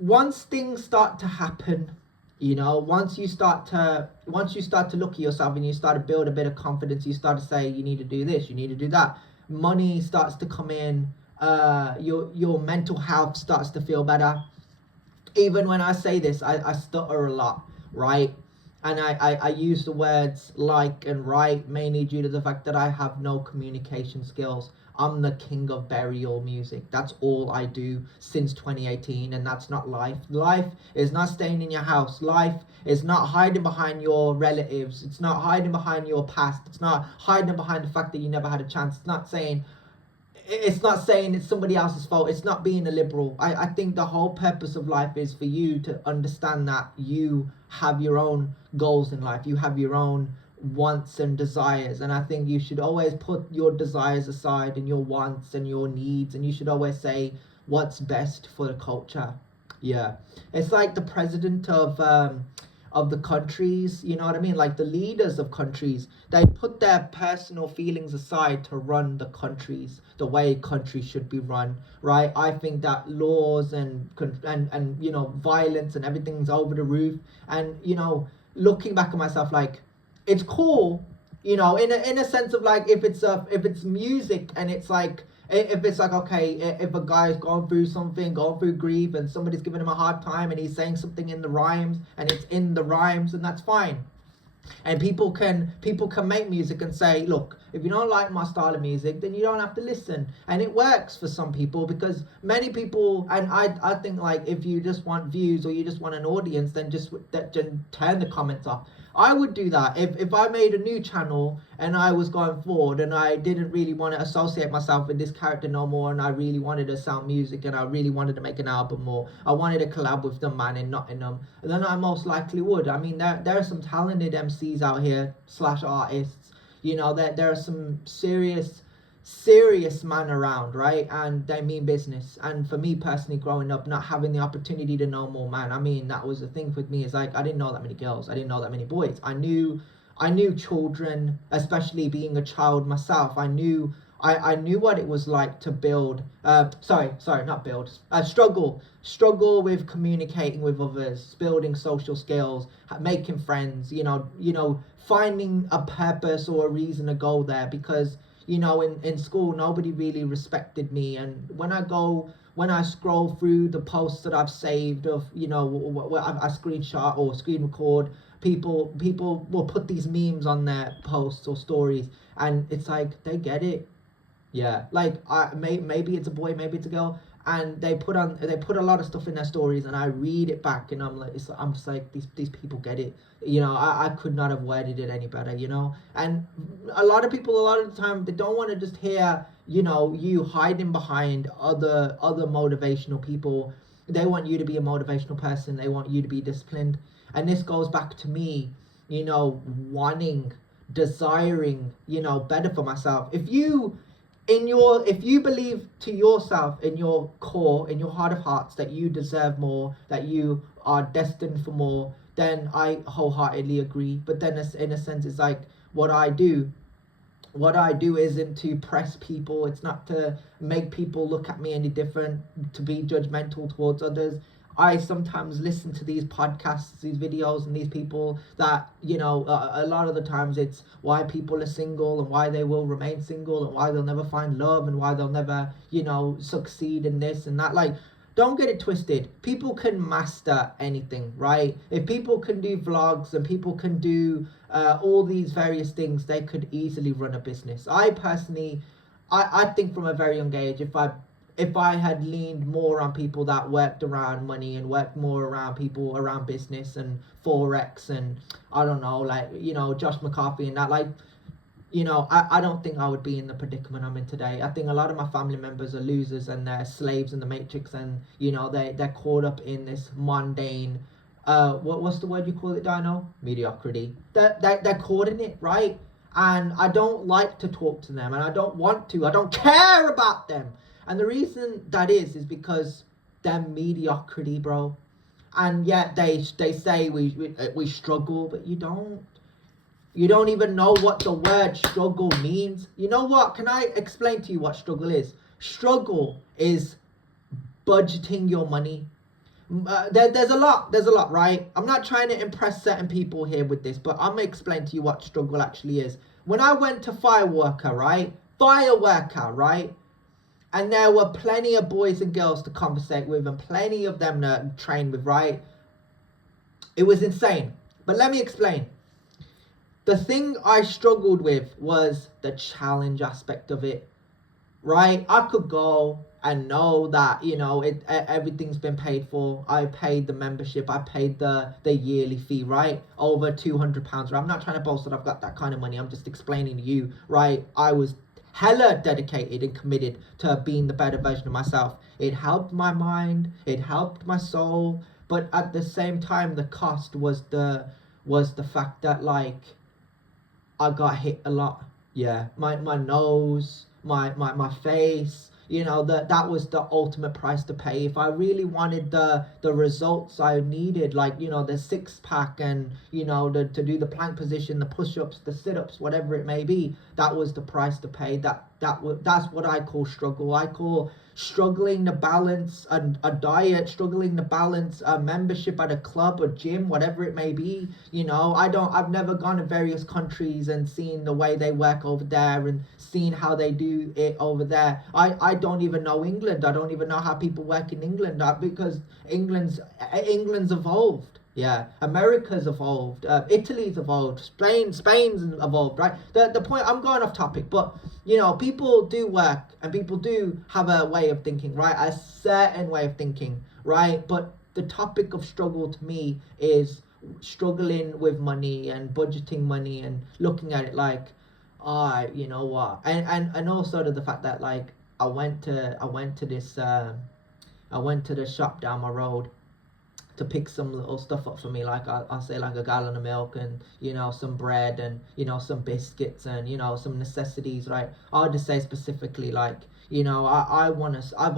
once things start to happen, you know, once you start to look at yourself and you start to build a bit of confidence, you start to say you need to do this, you need to do that, money starts to come in, your mental health starts to feel better. Even when I say this, I stutter a lot, right? And I use the words like and right mainly due to the fact that I have no communication skills. I'm the king of burial music. That's all I do since 2018, and that's not life. Life is not staying in your house. Life is not hiding behind your relatives. It's not hiding behind your past. It's not hiding behind the fact that you never had a chance. It's not saying it's somebody else's fault. It's not being a liberal. I think the whole purpose of life is for you to understand that you have your own goals in life. You have your own wants and desires, and I think you should always put your desires aside and your wants and your needs, and you should always say what's best for the culture. Yeah, it's like the president of the countries, you know what I mean, like the leaders of countries, they put their personal feelings aside to run the countries the way countries should be run, right? I think that laws and you know, violence and everything's over the roof, and you know, looking back at myself, like, it's cool, you know, in a sense of like, if it's music and it's like, if it's like, okay, if a guy's going through something, going through grief, and somebody's giving him a hard time and he's saying something in the rhymes and it's in the rhymes, and that's fine. And people can make music and say, look, if you don't like my style of music, then you don't have to listen. And it works for some people, because many people, and I think, like, if you just want views or you just want an audience, then just turn the comments off. I would do that if I made a new channel and I was going forward and I didn't really want to associate myself with this character no more, and I really wanted to sound music and I really wanted to make an album, or I wanted to collab with the man in Nottingham, then I most likely would. I mean, there are some talented MCs out here / artists, you know, there are some serious man around, right? And they mean business. And for me personally, growing up, not having the opportunity to know more man, I mean, that was the thing with me, is like, I didn't know that many girls, I didn't know that many boys. I knew children, especially being a child myself. I knew what it was like to build struggle with communicating with others, building social skills, making friends, you know, finding a purpose or a reason to go there, because, you know, in school nobody really respected me. And when I scroll through the posts that I've saved of, you know, where I screenshot or screen record, people will put these memes on their posts or stories, and it's like, they get it. Yeah, like, maybe it's a boy, maybe it's a girl, and they put a lot of stuff in their stories, and I read it back, and I'm just like, these people get it. You know, I could not have worded it any better, you know. And a lot of people, a lot of the time, they don't want to just hear, you know, you hiding behind other motivational people. They want you to be a motivational person. They want you to be disciplined. And this goes back to me, you know, desiring, you know, better for myself. If you believe to yourself, in your core, in your heart of hearts, that you deserve more, that you are destined for more, then I wholeheartedly agree. But then, in a sense, it's like, what I do isn't to press people. It's not to make people look at me any different, to be judgmental towards others. I sometimes listen to these podcasts, these videos, and these people that, you know, a lot of the times it's why people are single, and why they will remain single, and why they'll never find love, and why they'll never, you know, succeed in this and that. Like, don't get it twisted. People can master anything, right? If people can do vlogs and people can do all these various things, they could easily run a business. I personally, I think from a very young age, if I had leaned more on people that worked around money and worked more around people around business and Forex and, I don't know, like, you know, Josh McCarthy and that, like, you know, I don't think I would be in the predicament I'm in today. I think a lot of my family members are losers and they're slaves in the matrix, and, you know, they're caught up in this mundane, what's the word you call it, Dino? Mediocrity. They're caught in it, right? And I don't like to talk to them, and I don't want to. I don't care about them. And the reason that is because they're mediocrity, bro. And yet they say we struggle, but you don't. You don't even know what the word struggle means. You know what? Can I explain to you what struggle is? Struggle is budgeting your money. There's a lot, right? I'm not trying to impress certain people here with this, but I'm gonna explain to you what struggle actually is. When I went to fireworker, right? And there were plenty of boys and girls to conversate with and plenty of them to train with, right? It was insane. But let me explain. The thing I struggled with was the challenge aspect of it, right? I could go and know that, you know, everything's been paid for. I paid the membership. I paid the yearly fee, right? Over £200. Right? I'm not trying to boast that I've got that kind of money. I'm just explaining to you, right? I was hella dedicated and committed to being the better version of myself. It helped my mind. It helped my soul. But at the same time, the cost was the fact that, like, I got hit a lot. Yeah, my nose, my face, you know, that was the ultimate price to pay. If I really wanted the results I needed, like, you know, the six-pack and, you know, to do the plank position, the push-ups, the sit-ups, whatever it may be, that was the price to pay. That's what I call struggle. I call struggling to balance a diet, struggling to balance a membership at a club or gym, whatever it may be. You know, I've never gone to various countries and seen the way they work over there and seen how they do it over there. I don't even know England. I don't even know how people work in England, because England's evolved. Yeah, America's evolved, Italy's evolved, Spain's evolved, right? The point, I'm going off topic, but, you know, people do work and people do have a way of thinking, right? A certain way of thinking, right? But the topic of struggle to me is struggling with money and budgeting money and looking at it like, you know what? And also to the fact that, like, I went to the shop down my road to pick some little stuff up for me, like I'll say like a gallon of milk and, you know, some bread and, you know, some biscuits and, you know, some necessities, right? I'll just say specifically, like, you know, I've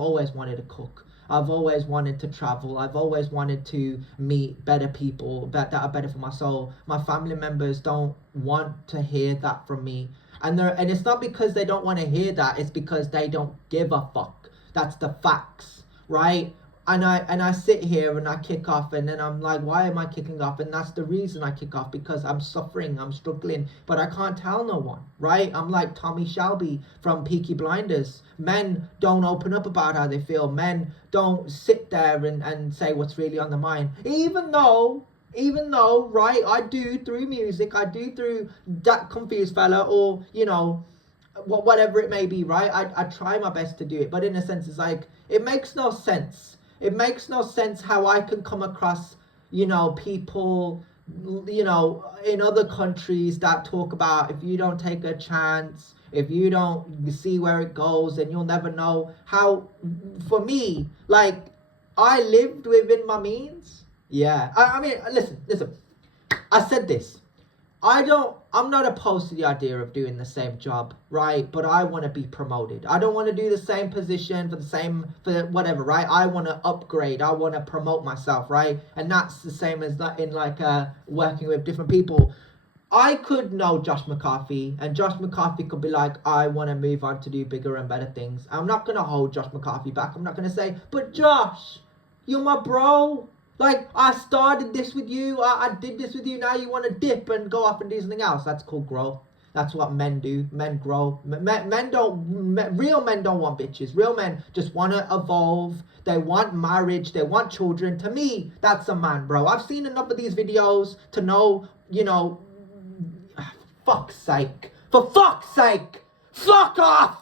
always wanted to cook. I've always wanted to travel. I've always wanted to meet better people that are better for my soul. My family members don't want to hear that from me. And it's not because they don't want to hear that, it's because they don't give a fuck. That's the facts, right? And I sit here and I kick off, and then I'm like, why am I kicking off? And that's the reason I kick off, because I'm suffering, I'm struggling, but I can't tell no one, right? I'm like Tommy Shelby from Peaky Blinders. Men don't open up about how they feel. Men don't sit there and say what's really on their mind. Even though, right, I do through music, I do through Dat Confused Fella, or, you know, whatever it may be, right? I try my best to do it, but in a sense, it's like, it makes no sense. It makes no sense how I can come across, you know, people, you know, in other countries that talk about, if you don't take a chance, if you don't see where it goes, then you'll never know. How, for me, like, I lived within my means. Yeah. I mean, listen. I said this. I'm not opposed to the idea of doing the same job, right? But I want to be promoted. I don't want to do the same position for whatever, right? I want to upgrade. I want to promote myself, right? And that's the same as that in, like, working with different people. I could know Josh McCarthy, and Josh McCarthy could be like, I want to move on to do bigger and better things. I'm not going to hold Josh McCarthy back. I'm not going to say, but Josh, you're my bro. Like, I started this with you, I did this with you, now you want to dip and go off and do something else. That's called growth. That's what men do. Men grow. Real men don't want bitches. Real men just want to evolve. They want marriage. They want children. To me, that's a man, bro. I've seen enough of these videos to know, you know, fuck's sake. For fuck's sake! Fuck off!